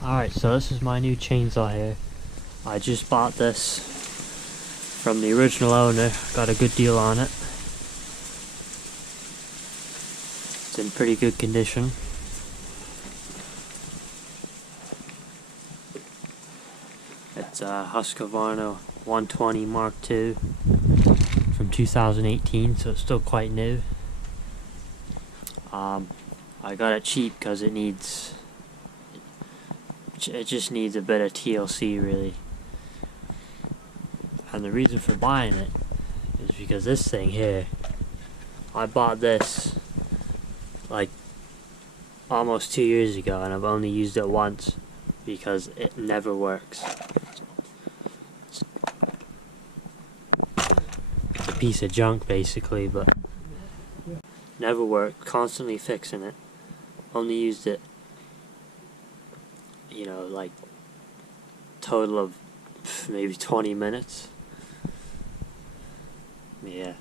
Alright, so this is my new chainsaw here. I just bought this from the original owner. Got a good deal on it. It's in pretty good condition. It's a Husqvarna 120 Mark II from 2018, so it's still quite new. I got it cheap because it just needs a bit of TLC, really. And the reason for buying it is because this thing here, I bought this like almost 2 years ago, and I've only used it once because it never works. It's a piece of junk basically, but never worked. Constantly fixing it. Only used it, you know, like total of maybe 20 minutes. Yeah.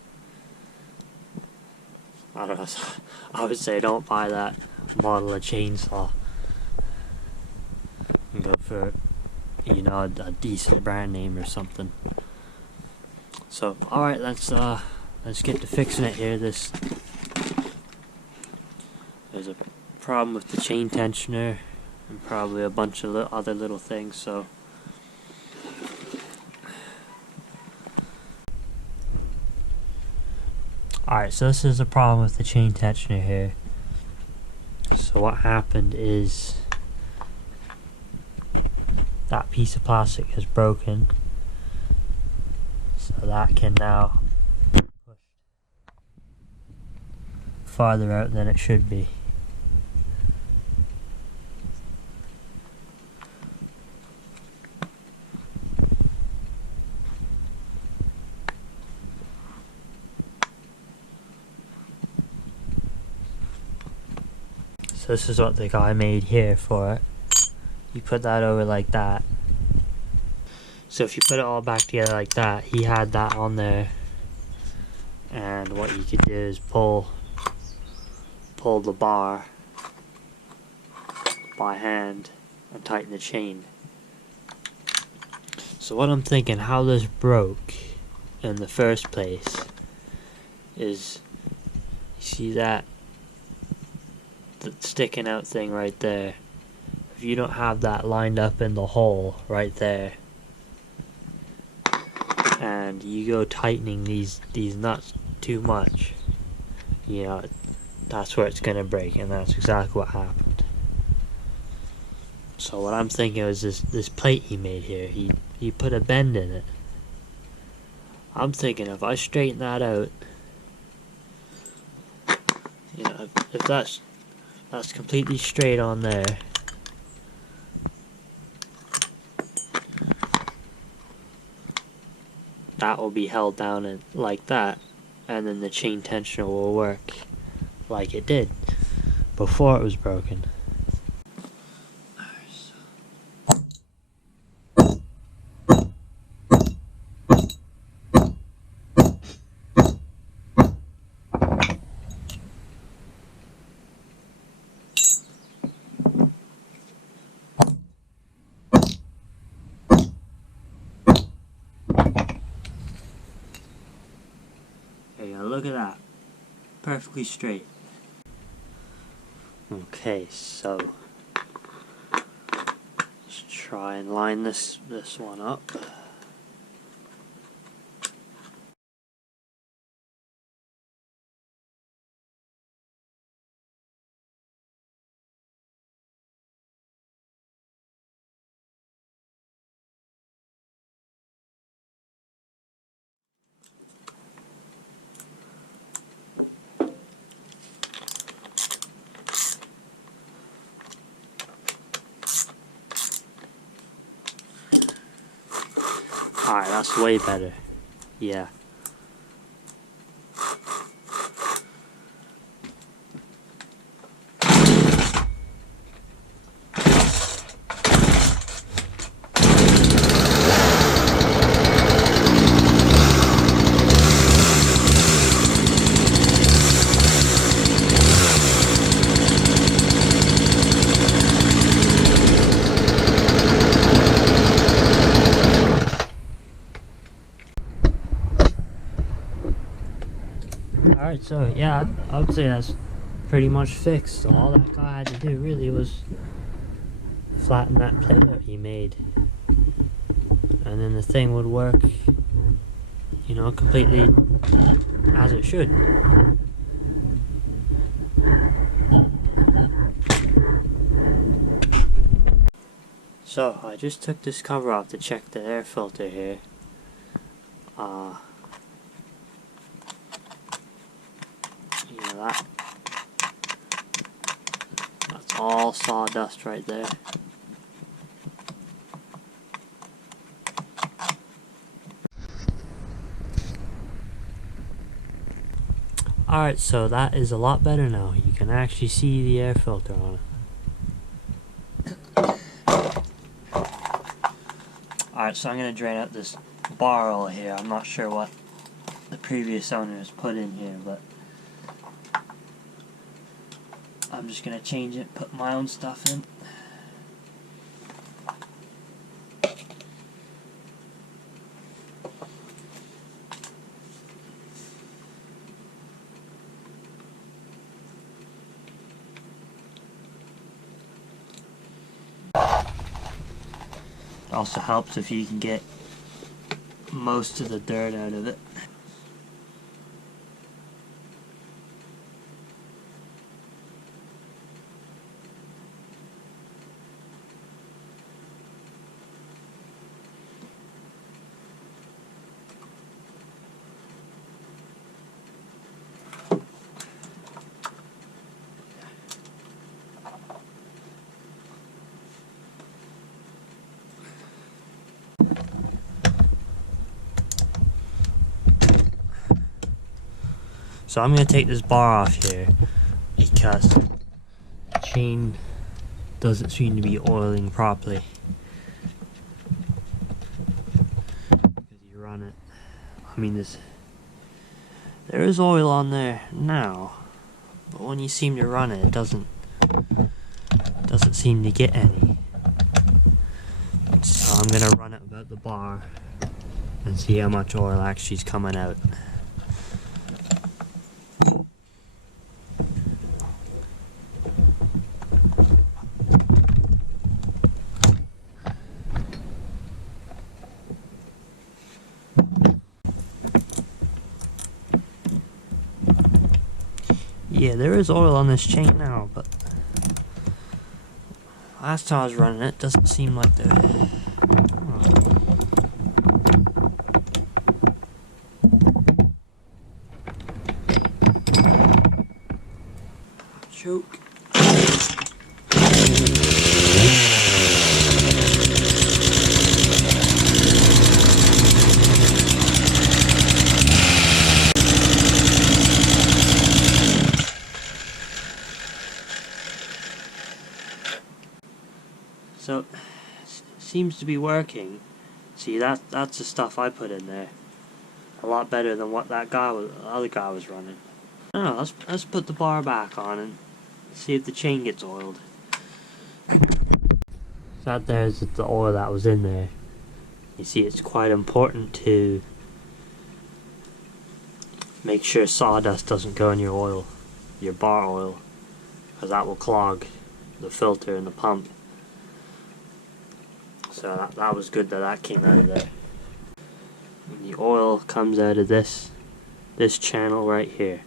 I don't know. I would say don't buy that model of chainsaw. And go for, you know, a decent brand name or something. So, alright, let's get to fixing it here. There's a problem with the chain tensioner and probably a bunch of other little things, so alright, so this is the problem with the chain tensioner here. So what happened is that piece of plastic is broken, so that can now push farther out than it should be. So this is what the guy made here for it. You put that over like that. So if you put it all back together like that, he had that on there. And what you could do is pull the bar by hand and tighten the chain. So what I'm thinking, how this broke in the first place is, you see that sticking out thing right there? If you don't have that lined up in the hole right there, and you go tightening these nuts too much, you know, that's where it's gonna break, and that's exactly what happened. So what I'm thinking is this plate he made here, he put a bend in it. I'm thinking if I straighten that out, you know, if that's completely straight on there, that will be held down and like that, and then the chain tensioner will work like it did before it was broken. Now look at that, perfectly straight. Okay, so let's try and line this one up. Alright, that's way better. Yeah. Alright, so yeah, I would say that's pretty much fixed. So all that guy had to do really was flatten that plate out he made. And then the thing would work, you know, completely as it should. So I just took this cover off to check the air filter here. You know that's all sawdust right there. Alright, so that is a lot better now. You can actually see the air filter on it. Alright, so I'm going to drain out this bar oil here. I'm not sure what the previous owners put in here, but I'm just going to change it, put my own stuff in. It also helps if you can get most of the dirt out of it. So I'm going to take this bar off here because the chain doesn't seem to be oiling properly. Because you run it. I mean, there is oil on there now, but when you seem to run it, it doesn't seem to get any. So I'm going to run it about the bar and see how much oil actually is coming out. Yeah, there is oil on this chain now, but last time I was running it, doesn't seem like there. Choke. So, seems to be working. See, that's the stuff I put in there. A lot better than what the other guy was running. I don't know, let's put the bar back on and see if the chain gets oiled. So that there's the oil that was in there. You see, it's quite important to make sure sawdust doesn't go in your bar oil, because that will clog the filter and the pump. So that was good that came out of there. And the oil comes out of this channel right here.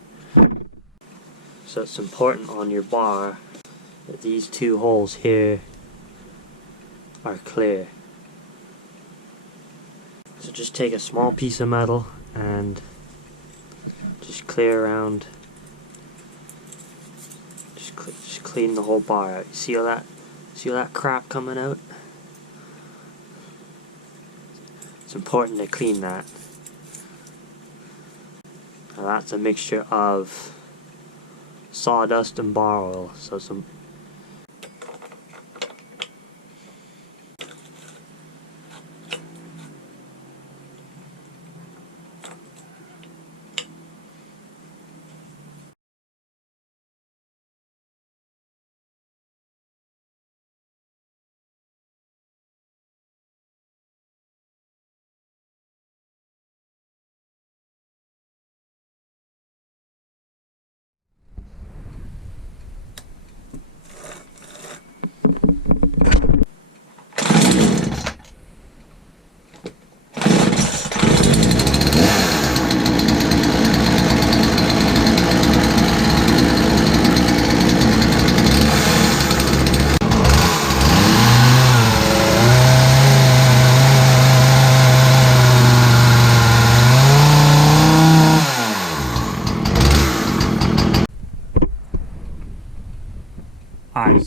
So it's important on your bar that these two holes here are clear. So just take a small piece of metal and just clear around, just clean the whole bar out. See all that crap coming out? It's important to clean that. Now that's a mixture of sawdust and bar oil, so some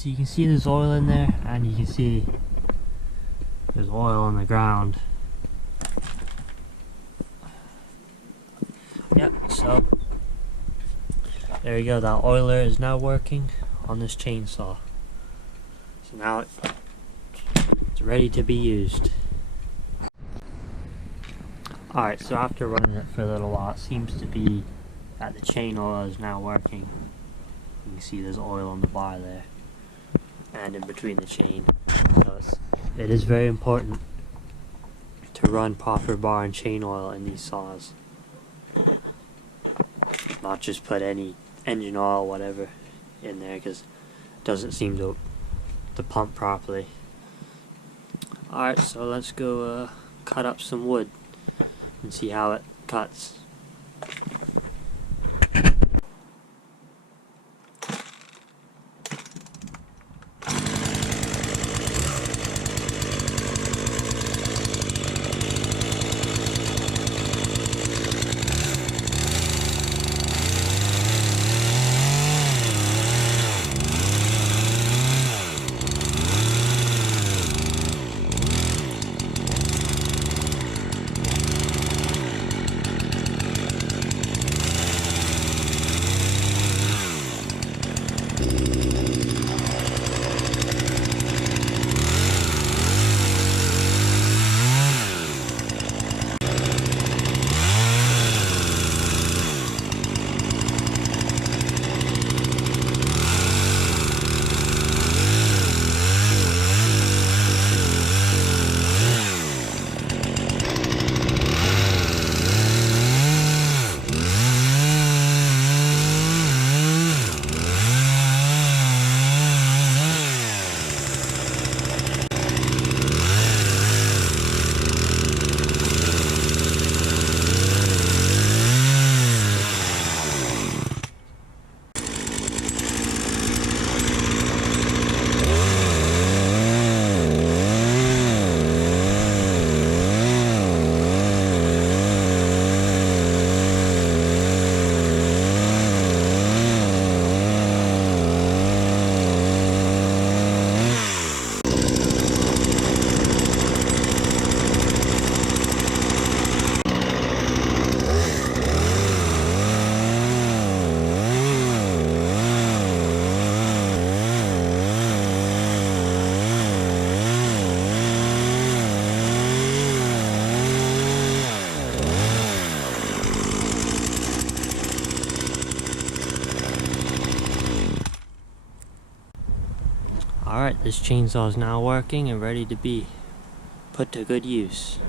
so you can see there's oil in there, and you can see there's oil on the ground. Yep, so there you go, that oiler is now working on this chainsaw. So now it's ready to be used. Alright, so after running it for a little while, it seems to be that the chain oil is now working. You can see there's oil on the bar there, and in between the chain. So it is very important to run proper bar and chain oil in these saws. Not just put any engine oil, whatever, in there, because it doesn't seem to pump properly. Alright, so let's go cut up some wood and see how it cuts. Alright, this chainsaw is now working and ready to be put to good use.